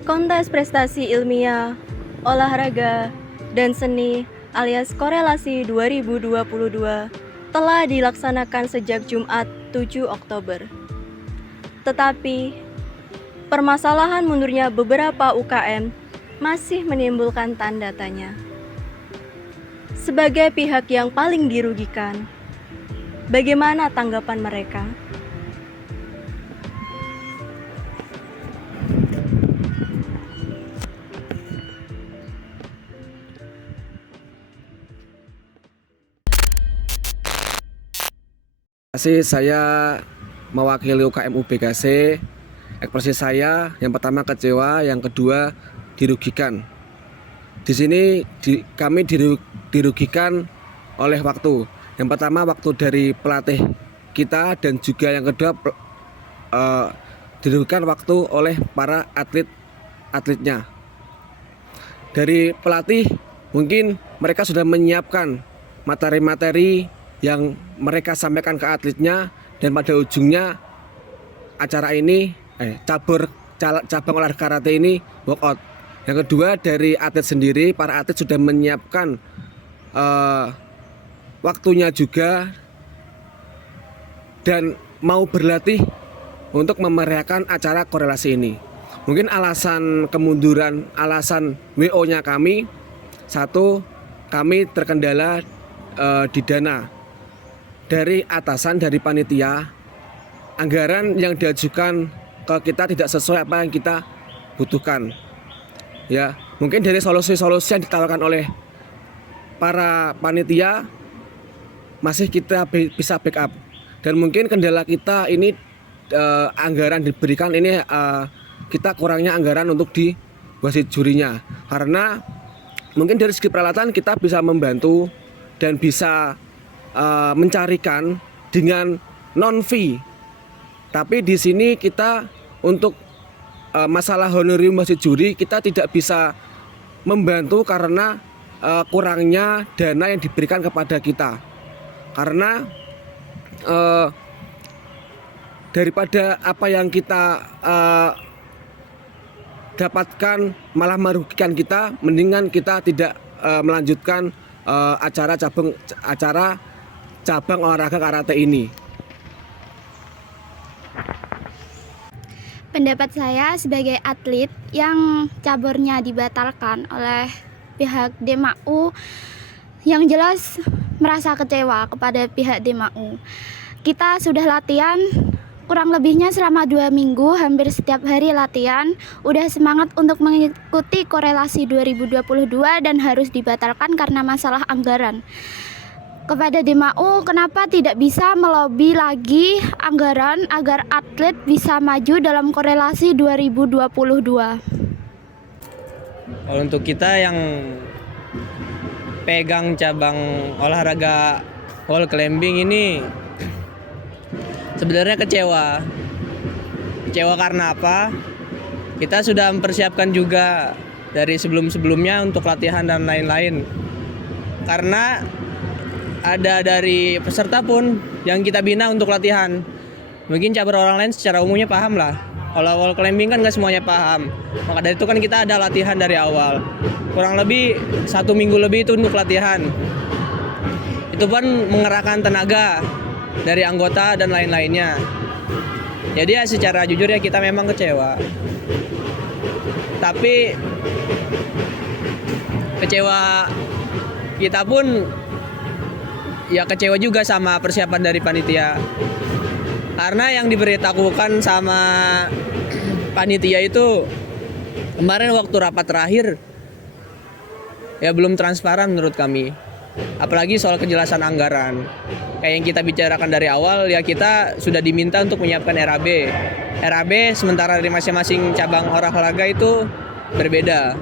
Kontes prestasi ilmiah, olahraga, dan seni alias korelasi 2022 telah dilaksanakan sejak Jumat 7 Oktober. Tetapi, permasalahan mundurnya beberapa UKM masih menimbulkan tanda tanya. Sebagai pihak yang paling dirugikan, bagaimana tanggapan mereka? Saya mewakili UKM UBKC. Ekspresi saya yang pertama kecewa, yang kedua dirugikan. Di sini kami dirugikan oleh waktu. Yang pertama waktu dari pelatih kita, dan juga yang kedua dirugikan waktu oleh para atletnya. Dari pelatih mungkin mereka sudah menyiapkan materi-materi yang mereka sampaikan ke atletnya, dan pada ujungnya acara ini cabang olahraga karate ini walkout. Yang kedua dari atlet sendiri, para atlet sudah menyiapkan waktunya juga dan mau berlatih untuk memeriahkan acara korelasi ini. Mungkin alasan kemunduran, alasan WO-nya kami, satu, kami terkendala di dana dari atasan, dari panitia. Anggaran yang diajukan ke kita tidak sesuai apa yang kita butuhkan. Ya, mungkin dari solusi-solusi yang ditawarkan oleh para panitia masih kita bisa backup. Dan mungkin kendala kita ini anggaran diberikan ini kita kurangnya anggaran untuk di wasit jurinya. Karena mungkin dari segi peralatan kita bisa membantu dan bisa mencarikan dengan non fee. Tapi di sini kita untuk masalah honorarium wasit juri kita tidak bisa membantu karena kurangnya dana yang diberikan kepada kita. Karena daripada apa yang kita dapatkan malah merugikan kita, mendingan kita tidak melanjutkan acara cabang olahraga karate ini. Pendapat saya sebagai atlet yang caburnya dibatalkan oleh pihak DMAU, yang jelas merasa kecewa kepada pihak DMAU. Kita sudah latihan kurang lebihnya selama 2 minggu, hampir setiap hari latihan, udah semangat untuk mengikuti korelasi 2022 dan harus dibatalkan karena masalah anggaran. Kepada DMAU, kenapa tidak bisa melobi lagi anggaran agar atlet bisa maju dalam korelasi 2022? Kalau untuk kita yang pegang cabang olahraga wall climbing ini sebenarnya kecewa. Kecewa karena apa? Kita sudah mempersiapkan juga dari sebelum-sebelumnya untuk latihan dan lain-lain. Karena ada dari peserta pun yang kita bina untuk latihan. Mungkin cabar orang lain secara umumnya paham lah. Kalau wall climbing kan nggak semuanya paham. Maka dari itu kan kita ada latihan dari awal. Kurang lebih 1 minggu lebih itu untuk latihan. Itu pun mengerahkan tenaga dari anggota dan lain-lainnya. Jadi ya secara jujur ya kita memang kecewa. Tapi kecewa kita pun ya kecewa juga sama persiapan dari panitia. Karena yang diberitahukan sama panitia itu kemarin waktu rapat terakhir ya belum transparan menurut kami. Apalagi soal kejelasan anggaran. Kayak yang kita bicarakan dari awal ya kita sudah diminta untuk menyiapkan RAB. RAB sementara dari masing-masing cabang olahraga itu berbeda.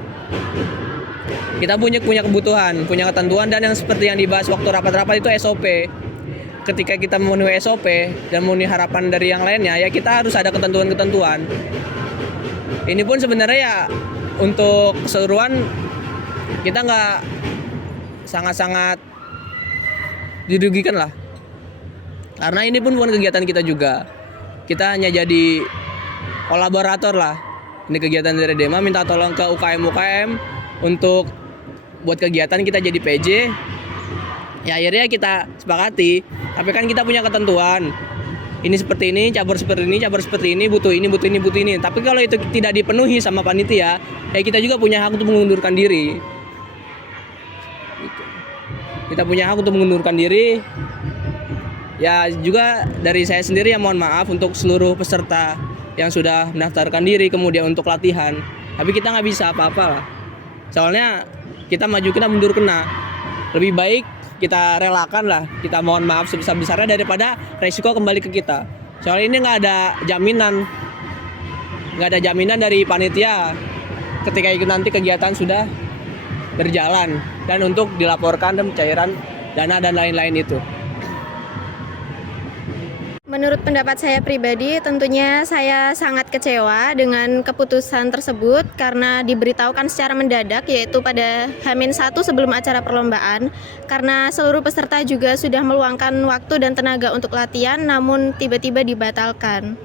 Kita punya kebutuhan, punya ketentuan, dan yang seperti yang dibahas waktu rapat-rapat itu SOP. Ketika kita memenuhi SOP dan memenuhi harapan dari yang lainnya, ya kita harus ada ketentuan-ketentuan. Ini pun sebenarnya ya untuk keseluruhan kita nggak sangat-sangat dirugikan lah. Karena ini pun bukan kegiatan kita juga. Kita hanya jadi kolaborator lah Ini kegiatan dari Dema, minta tolong ke UKM untuk buat kegiatan kita jadi PJ. Ya akhirnya kita sepakati, tapi kan kita punya ketentuan. Ini seperti ini, cabur seperti ini, cabur seperti ini, butuh ini, butuh ini, butuh ini. Tapi kalau itu tidak dipenuhi sama panitia, ya kita juga punya hak untuk mengundurkan diri. Gitu. Kita punya hak untuk mengundurkan diri. Ya juga dari saya sendiri ya mohon maaf untuk seluruh peserta yang sudah mendaftarkan diri kemudian untuk latihan. Tapi kita nggak bisa apa-apa lah. Soalnya kita maju kena, mundur kena. Lebih baik kita relakan lah, kita mohon maaf sebesar-besarnya daripada resiko kembali ke kita. Soalnya ini nggak ada jaminan dari panitia ketika itu nanti kegiatan sudah berjalan dan untuk dilaporkan dan pencairan dana dan lain-lain itu. Menurut pendapat saya pribadi, tentunya saya sangat kecewa dengan keputusan tersebut karena diberitahukan secara mendadak, yaitu pada H-1 sebelum acara perlombaan, karena seluruh peserta juga sudah meluangkan waktu dan tenaga untuk latihan namun tiba-tiba dibatalkan.